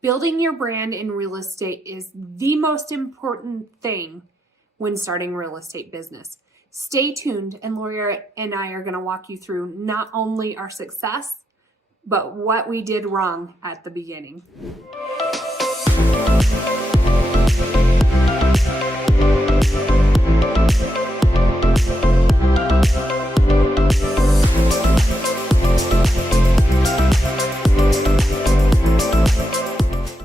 Building your brand in real estate is the most important thing when starting real estate business. Stay tuned, and Laurie and I are going to walk you through not only our success, but what we did wrong at the beginning.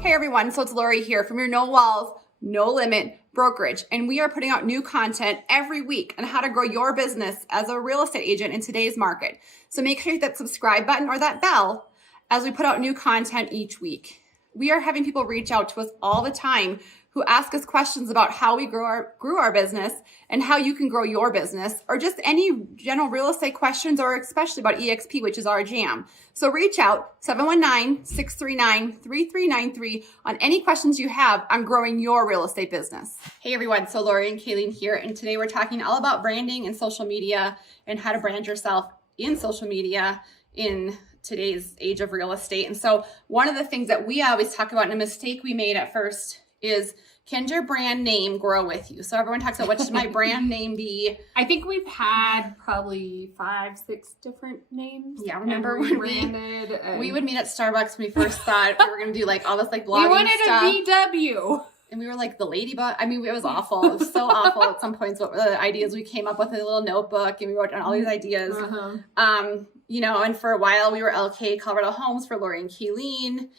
Hey everyone, so it's Laurie here from your No Walls, No Limit brokerage, and we are putting out new content every week on how to grow your business as a real estate agent in today's market. So make sure you hit that subscribe button or that bell as we put out new content each week. We are having people reach out to us all the time who ask us questions about how we grew our business and how you can grow your business, or just any general real estate questions, or especially about EXP, which is our jam. So reach out, 719-639-3393 on any questions you have on growing your real estate business. Hey everyone, so Laurie and Kalene here, and today we're talking all about branding and social media and how to brand yourself in social media in today's age of real estate. And so one of the things that we always talk about, and a mistake we made at first, is can your brand name grow with you? So everyone talks about, what should my brand name be? I think we've had probably 5-6 different names. Yeah, remember when we would meet at Starbucks when we first thought we were going to do like all this like blogging we wanted stuff. a VW. And we were like the ladybug. I mean, it was awful. It was so awful at some points. What were the ideas we came up with in a little notebook, and we wrote down all these ideas. You know, and for a while we were LK Colorado Homes for Laurie and Kalene.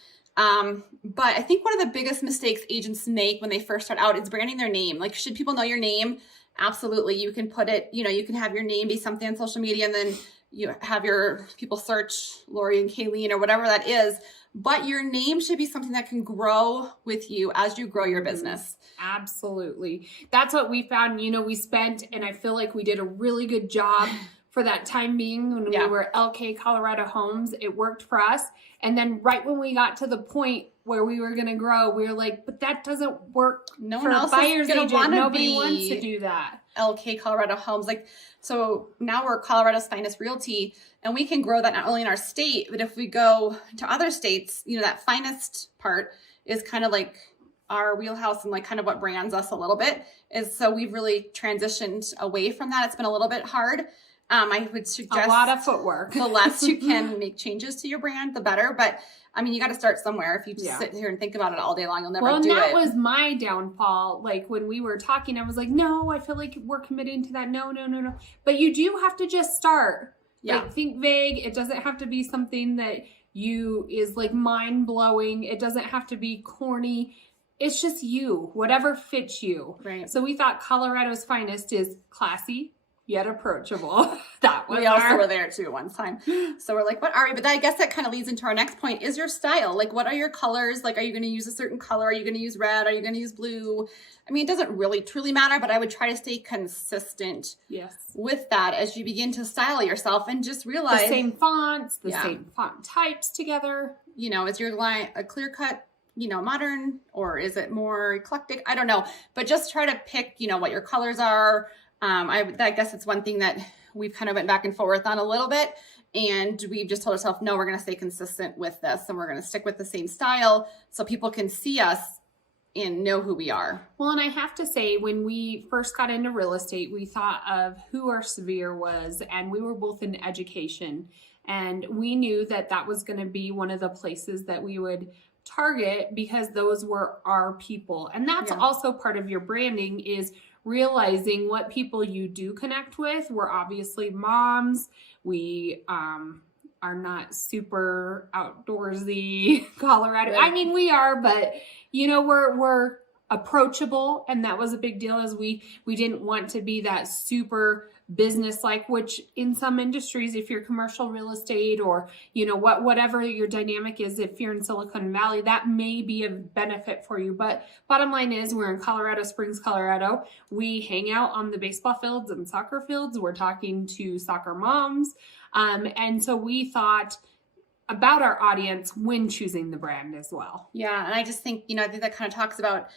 But I think one of the biggest mistakes agents make when they first start out is branding their name. Like, should people know your name? Absolutely. You can put it, you can have your name be something on social media, and then you have your people search Laurie and Kalene or whatever that is. But your name should be something that can grow with you as you grow your business. Absolutely. That's what we found. We spent, and I feel like we did a really good job for that time being when we were LK Colorado Homes. It worked for us. And then right when we got to the point where we were going to grow, we were like, but that doesn't work. No for one else buyer's is going to want to Nobody be wants to do that. LK Colorado Homes. So now we're Colorado's finest realty, and we can grow that not only in our state, but if we go to other states, that finest part is kind of like our wheelhouse and like kind of what brands us a little bit. So we've really transitioned away from that. It's been a little bit hard. I would suggest a lot of footwork. The less you can make changes to your brand, the better. But I mean, you got to start somewhere. If you just sit here and think about it all day long, you'll never do it. Well, that was my downfall. Like when we were talking, I was like, no, I feel like we're committing to that. No. But you do have to just start. Yeah. Like, think vague. It doesn't have to be something that is like mind blowing. It doesn't have to be corny. It's just you, whatever fits you. Right. So we thought Colorado's finest is classy, yet approachable. We also were there too one time. So we're like, what are we? But I guess that kind of leads into our next point, is your style. Like, what are your colors? Like, are you going to use a certain color? Are you going to use red? Are you going to use blue? I mean, it doesn't really truly matter, but I would try to stay consistent with that as you begin to style yourself, and just realize the same fonts, the same font types together. Is your line a clear cut, modern, or is it more eclectic? I don't know, but just try to pick, what your colors are. I guess it's one thing that we've kind of went back and forth on a little bit, and we've just told ourselves, no, we're going to stay consistent with this, and we're going to stick with the same style so people can see us and know who we are. Well, and I have to say, when we first got into real estate, we thought of who our sphere was, and we were both in education, and we knew that that was going to be one of the places that we would target, because those were our people. And that's also part of your branding, is realizing what people you do connect with. We're obviously moms. We are not super outdoorsy Colorado. Right. I mean, we are, but we're approachable, and that was a big deal, as we didn't want to be that super business-like, which in some industries, if you're commercial real estate or whatever your dynamic is, if you're in Silicon Valley, that may be a benefit for you. But bottom line is, we're in Colorado Springs, Colorado. We hang out on the baseball fields and soccer fields. We're talking to soccer moms, and so we thought about our audience when choosing the brand as well. Yeah, and I just think I think that kind of talks about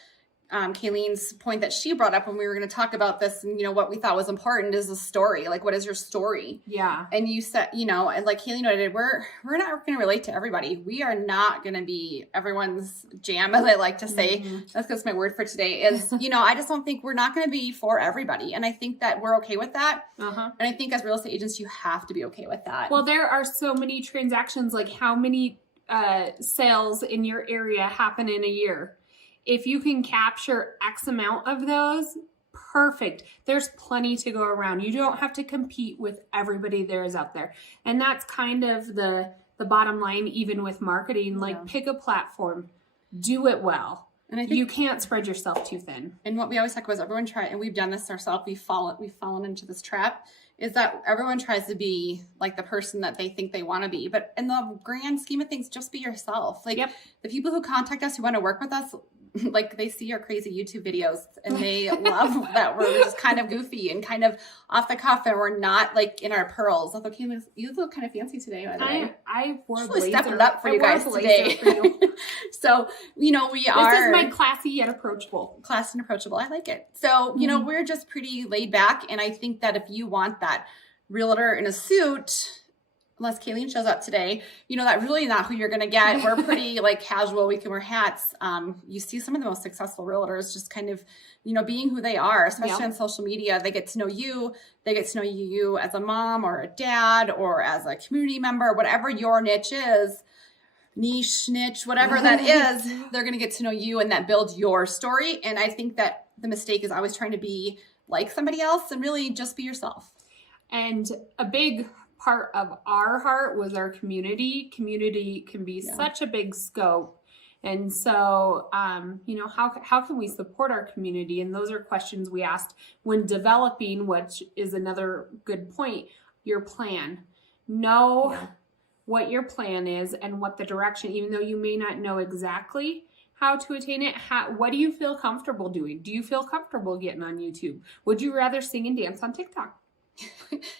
Kalene's point that she brought up when we were going to talk about this, and, what we thought was important is the story. Like, what is your story? Yeah. And you said, and like Kalene noted, we're not going to relate to everybody. We are not going to be everyone's jam, as I like to say. That's my word for today is, I just don't think we're not going to be for everybody. And I think that we're okay with that. And I think as real estate agents, you have to be okay with that. Well, there are so many transactions, like how many sales in your area happen in a year? If you can capture X amount of those, perfect. There's plenty to go around. You don't have to compete with everybody there is out there. And that's kind of the bottom line, even with marketing, like pick a platform, do it well. And I think you can't spread yourself too thin. And what we always talk about is everyone try, and we've done this ourselves, we've fallen into this trap, is that everyone tries to be like the person that they think they want to be. But in the grand scheme of things, just be yourself. Like the people who contact us, who want to work with us, like they see our crazy YouTube videos and they love that we're just kind of goofy and kind of off the cuff, and we're not like in our pearls. Although you look kind of fancy today, by the way. I wore a blazer. Stepped it up for you guys today. So, we are. This is my classy yet approachable. Classy and approachable. I like it. So, we're just pretty laid back. And I think that if you want that realtor in a suit, unless Kalene shows up today, that's really not who you're going to get. We're pretty like casual. We can wear hats. You see some of the most successful realtors just kind of, being who they are, especially on social media. They get to know you. They get to know you as a mom or a dad or as a community member, whatever your niche is, niche, whatever that is, they're going to get to know you, and that builds your story. And I think that the mistake is always trying to be like somebody else, and really just be yourself. And a big part of our heart was our community. Community can be such a big scope. And so, how can we support our community? And those are questions we asked when developing, which is another good point, your plan. Know what your plan is and what the direction, even though you may not know exactly how to attain it. What do you feel comfortable doing? Do you feel comfortable getting on YouTube? Would you rather sing and dance on TikTok?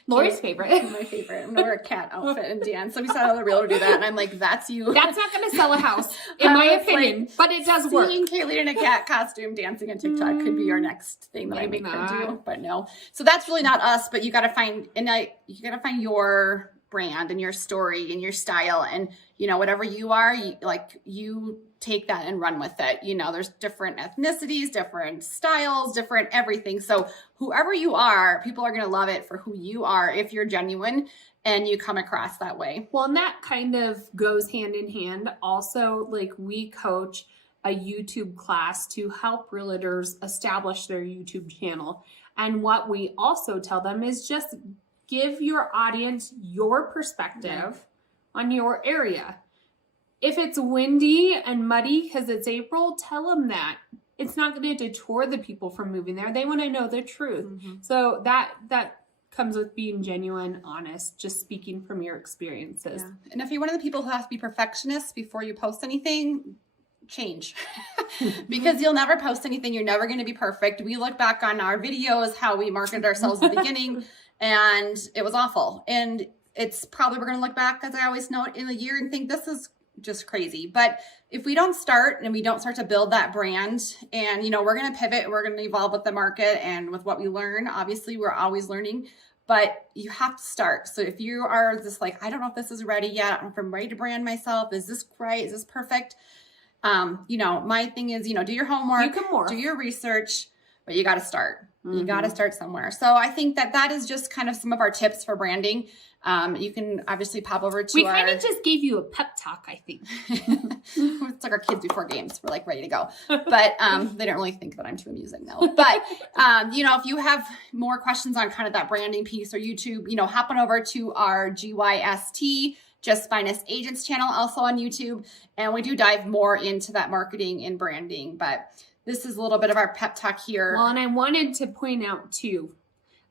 Laurie's favorite. My favorite. I'm gonna wear a cat outfit and dance. So we saw another realtor do that, and I'm like, that's you. That's not gonna sell a house, in my opinion, but it does work. Seeing Kalene in a cat costume dancing on TikTok could be our next thing that I make her do, but no. So that's really not us, but you gotta find, you gotta find your brand and your story and your style, and whatever you are, you take that and run with it. There's different ethnicities, different styles, different everything. So whoever you are, people are going to love it for who you are if you're genuine and you come across that way. Well, and that kind of goes hand in hand. Also, like, we coach a YouTube class to help realtors establish their YouTube channel. And what we also tell them is just give your audience your perspective on your area. If it's windy and muddy because it's April, tell them that. It's not going to deter the people from moving there. They want to know the truth. So that comes with being genuine, honest, just speaking from your experiences. And if you're one of the people who has to be perfectionists before you post anything, change. Because you'll never post anything. You're never going to be perfect. We look back on our videos, how we marketed ourselves at the beginning, and it was awful. And it's probably, we're going to look back, as I always note, in a year and think this is just crazy. But if we don't start and we don't start to build that brand, and we're going to pivot, we're going to evolve with the market and with what we learn. Obviously, we're always learning, but you have to start. So if you are just like, I don't know if this is ready yet, I'm ready to brand myself, is this right, is this perfect? My thing is, do your homework, do your research, but you got to start. You got to start somewhere. So I think that is just kind of some of our tips for branding. You can obviously pop over to We kind of just gave you a pep talk, I think. It's like our kids before games. We're like ready to go. But they don't really think that I'm too amusing though. But, if you have more questions on kind of that branding piece or YouTube, hop on over to our GYST, Just Finest Agents channel, also on YouTube. And we do dive more into that marketing and branding. But this is a little bit of our pep talk here. Well, and I wanted to point out too,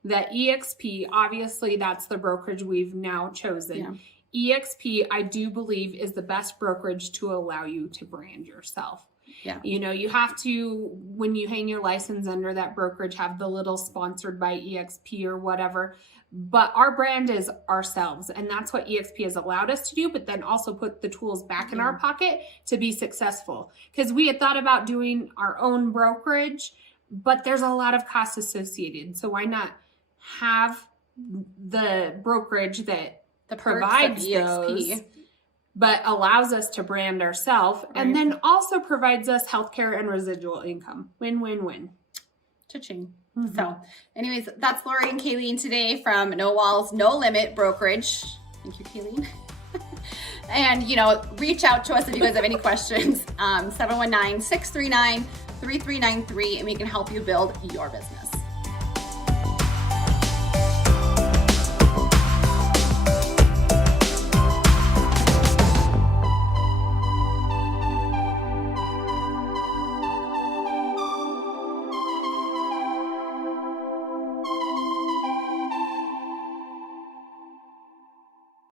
that EXP, obviously that's the brokerage we've now chosen. EXP, I do believe, is the best brokerage to allow you to brand yourself. Yeah. You know, you have to, when you hang your license under that brokerage, have the little sponsored by EXP or whatever. But our brand is ourselves, and that's what EXP has allowed us to do, but then also put the tools back in our pocket to be successful. Because we had thought about doing our own brokerage, but there's a lot of costs associated. So why not have the brokerage that provides those, but allows us to brand ourselves, and then also provides us healthcare and residual income. Win, win, win. Cha-ching. So anyways, that's Laurie and Kalene today from No Walls, No Limit Brokerage. Thank you, Kalene. And, you know, reach out to us if you guys have any questions. 719-639-3393, and we can help you build your business.